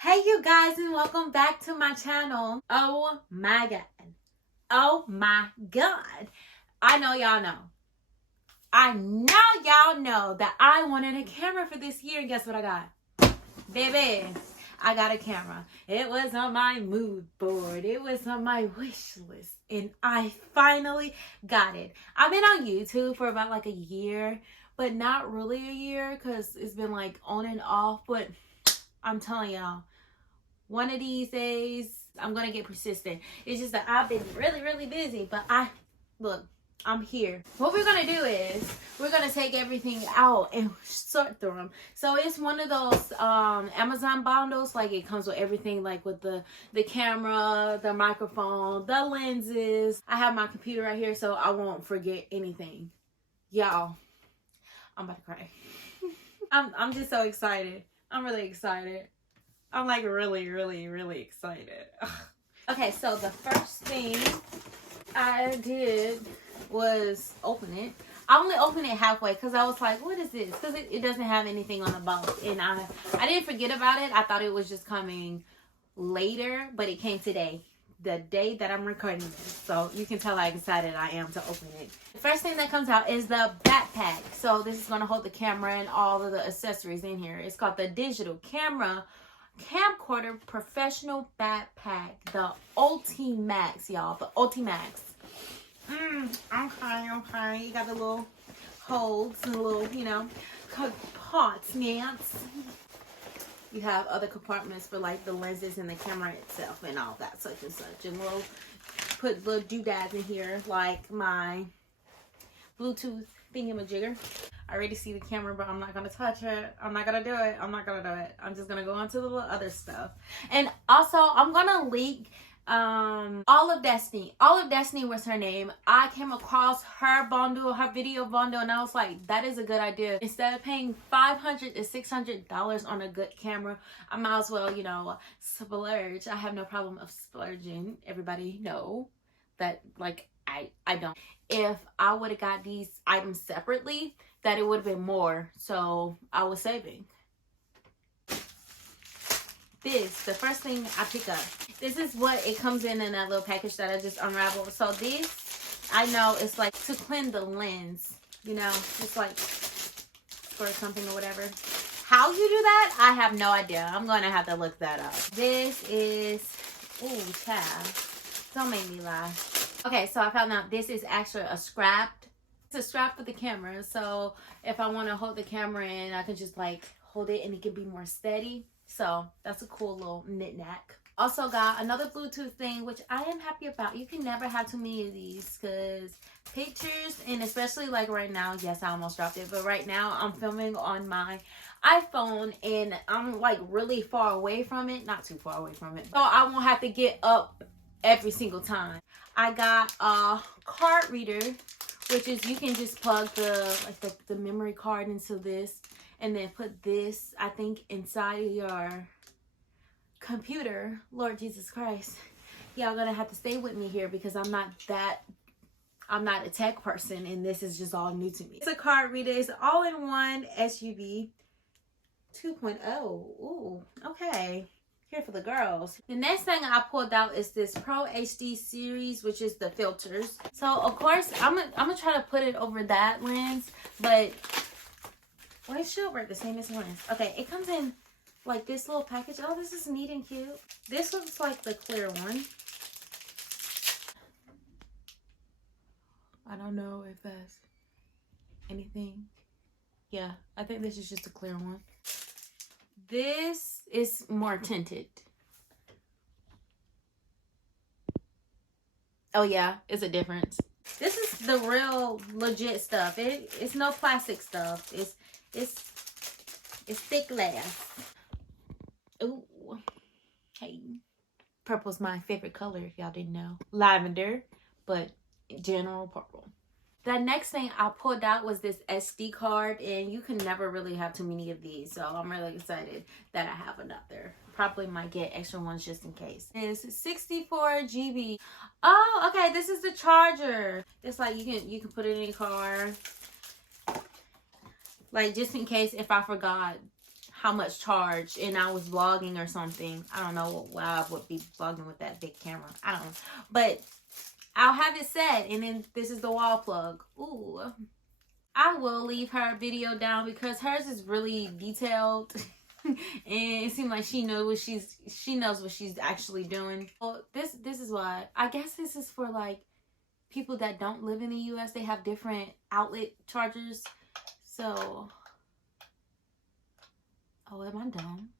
Hey you guys, and welcome back to my channel. Oh my god. Oh my god. I know y'all know. I know y'all know that I wanted a camera for this year, and guess what I got? Baby, I got a camera. It was on my mood board. It was on my wish list, and I finally got it. I've been on YouTube for about like a year, but not really a year because it's been like on and off. But I'm telling y'all, one of these days I'm gonna get persistent. It's just that I've been really busy, but I'm here. What we're gonna do is we're gonna take everything out and sort through them. So it's one of those Amazon bundles. Like, it comes with everything, like with the camera, the microphone, the lenses. I have my computer right here so I won't forget anything. Y'all, I'm about to cry. I'm just so excited. I'm really excited. I'm like really excited. Ugh. Okay, so the first thing I did was open it. I only opened it halfway because I was like, what is this? Because it doesn't have anything on the box. And I didn't forget about it. I thought it was just coming later, but it came today, the day that I'm recording this. So you can tell how excited I am to open it. The first thing that comes out is the backpack. So this is going to hold the camera and all of the accessories in here. It's called the Digital Camcorder Professional Backpack, the Ultimax, y'all. The Ultimax. Okay. You got the little holes and the little, compartments. You have other compartments for like the lenses and the camera itself and all that, such and such. And we'll put little doodads in here, like my Bluetooth thingamajigger. I already see the camera, but I'm not going to touch it. I'm not going to do it. I'm just going to go on to the little other stuff. And also, I'm going to link All of Destiny. All of Destiny was her name. I came across her bundle, her video bundle, and I was like, that is a good idea. Instead of paying $500 to $600 on a good camera, I might as well, splurge. I have no problem of splurging. Everybody know that, like, I don't. If I would have got these items separately, that it would have been more. So I was saving. The first thing I pick up. This is what it comes in that little package that I just unraveled. So this, I know it's like to clean the lens, just like for something or whatever. How you do that, I have no idea. I'm going to have to look that up. This is, ooh, child. Don't make me lie. Okay, so I found out this is actually a strap. It's a strap for the camera. So if I want to hold the camera in, I can just like hold it and it can be more steady. So that's a cool little knick-knack. Also got another Bluetooth thing, which I am happy about. You can never have too many of these because pictures, and especially like right now, yes, I almost dropped it, but right now I'm filming on my iPhone and I'm like really far away from it. Not too far away from it. So I won't have to get up every single time. I got a card reader, which is you can just plug the memory card into this and then put this, I think, inside of your computer. Lord Jesus Christ. Y'all gonna have to stay with me here because I'm not a tech person and this is just all new to me. It's a card reader. It's all-in-one SUV 2.0. Ooh, okay. Here for the girls. The next thing I pulled out is this Pro HD series, which is the filters. So of course I'm gonna try to put it over that lens, but it should work the same as lens. Okay, it comes in like this little package. Oh, this is neat and cute. This looks like the clear one. I don't know if that's anything. Yeah, I think this is just a clear one. This is more tinted. Oh yeah, it's a difference. This is the real legit stuff. It's no plastic stuff. It's thick glass. Ooh. Hey. Purple's my favorite color if y'all didn't know. Lavender, but general purple. The next thing I pulled out was this SD card, and you can never really have too many of these, so I'm really excited that I have another. Probably might get extra ones just in case. It's 64 GB. Oh, okay, this is the charger. It's like you can put it in your car, like just in case if I forgot how much charge, and I was vlogging or something. I don't know why I would be vlogging with that big camera. I don't know. But I'll have it set, and then this is the wall plug. Ooh. I will leave her video down because hers is really detailed. And it seems like she knows what she's actually doing. Well, this is why. I guess this is for like people that don't live in the US. They have different outlet chargers. So, oh, am I dumb?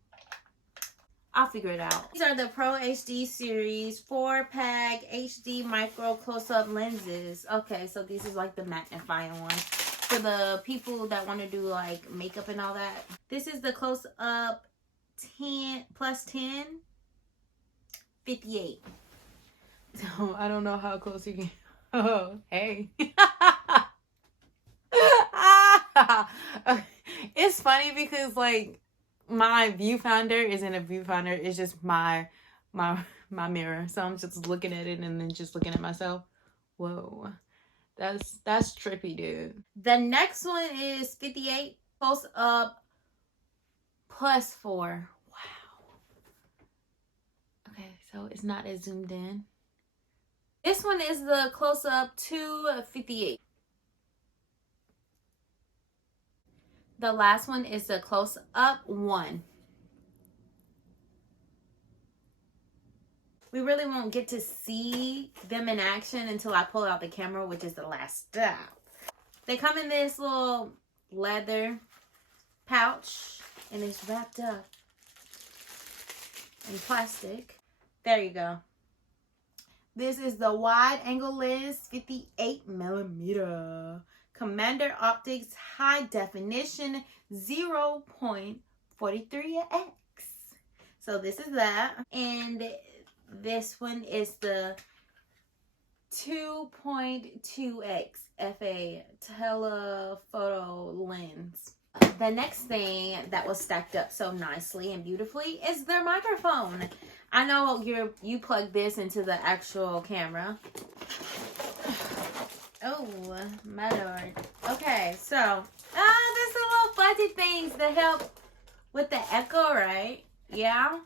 I'll figure it out. These are the Pro HD series 4-pack HD micro close-up lenses. Okay, so these is like the magnifying ones for the people that want to do like makeup and all that. This is the close-up 10 plus 10 58. So I don't know how close you can. Oh, hey. It's funny because like my viewfinder isn't a viewfinder. It's just my mirror. So I'm just looking at it and then just looking at myself. Whoa. That's trippy, dude. The next one is 58 close up plus 4. Wow. Okay, so it's not as zoomed in. This one is the close up 258. The last one is the close up 1. We really won't get to see them in action until I pull out the camera, which is the last step. They come in this little leather pouch and it's wrapped up in plastic. There you go. This is the wide angle lens 58mm. Commander Optics high definition 0.43x. So this is that. And this one is the 2.2x FA telephoto lens. The next thing that was stacked up so nicely and beautifully is their microphone. I know you plug this into the actual camera. Oh my lord. Okay, so there's some little fuzzy things that help with the echo, right? Yeah.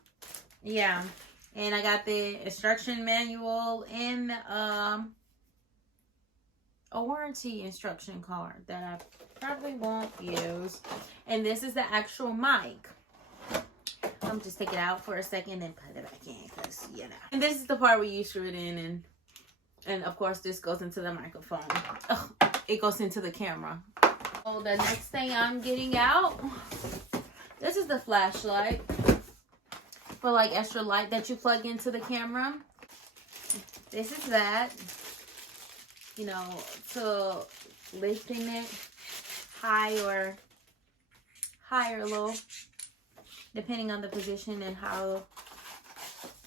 And I got the instruction manual and a warranty instruction card that I probably won't use. And this is the actual mic. I'm just take it out for a second and put it back in because, you know. And this is the part where you screw it in, and of course this goes into the microphone. Oh, it goes into the camera. So the next thing I'm getting out, this is the flashlight for like extra light that you plug into the camera. This is that, you know, to lifting it high or low, depending on the position and how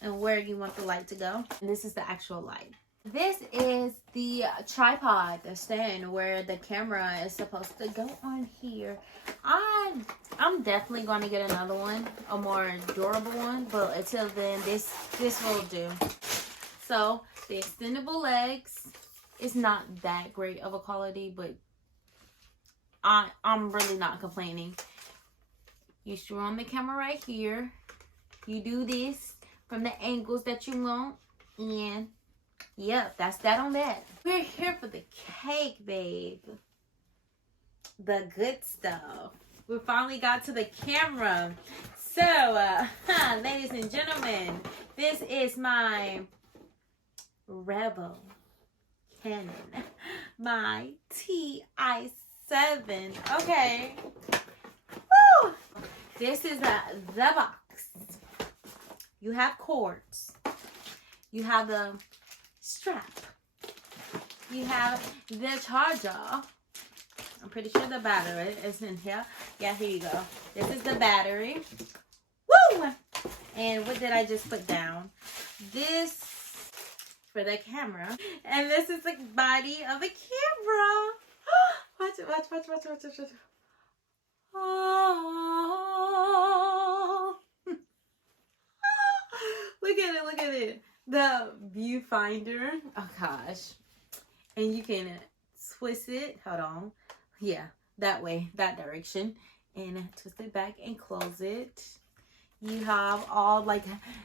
and where you want the light to go. And this is the actual light. This is the tripod, the stand where the camera is supposed to go on here. I'm definitely going to get another one, a more durable one, but until then, this will do. So the extendable legs is not that great of a quality, but I'm really not complaining. You screw on the camera right here. You do this from the angles that you want, and yeah, that's that on that. We're here for the cake, babe. The good stuff. We finally got to the camera. So, ladies and gentlemen, this is my Rebel Canon. My T7i. Okay. Woo! This is the box. You have cords. You have the strap. You have the charger. I'm pretty sure the battery is in here. Yeah, here you go. This is the battery. Woo! And what did I just put down? This for the camera. And this is the body of the camera. Watch it, watch. Oh. Look at it. The viewfinder. Oh gosh. And you can twist it. Hold on. Yeah, that way, that direction. and twist it back and close it. You have all like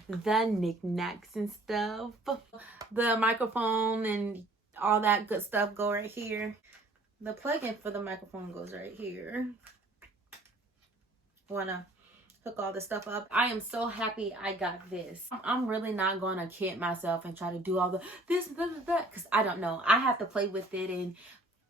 the knickknacks and stuff. The microphone and all that good stuff go right here. The plug-in for the microphone goes right here. Wanna hook all this stuff up. I am so happy I got this. I'm really not gonna kid myself and try to do all the this that, because I don't know. I have to play with it and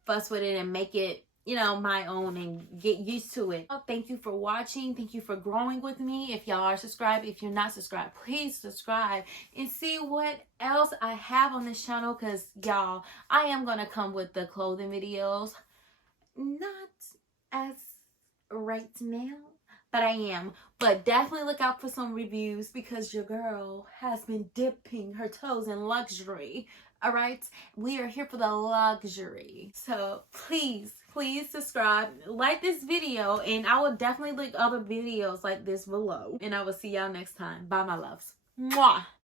fuss with it and make it, you know, my own and get used to it. Thank you for watching. Thank you for growing with me. If y'all are subscribed, if you're not subscribed, please subscribe and see what else I have on this channel, because y'all, I am gonna come with the clothing videos, not as right now, but I am. But definitely look out for some reviews, because your girl has been dipping her toes in luxury. All right, we are here for the luxury. So please subscribe, like this video, and I will definitely link other videos like this below. And I will see y'all next time. Bye, my loves. Mwah.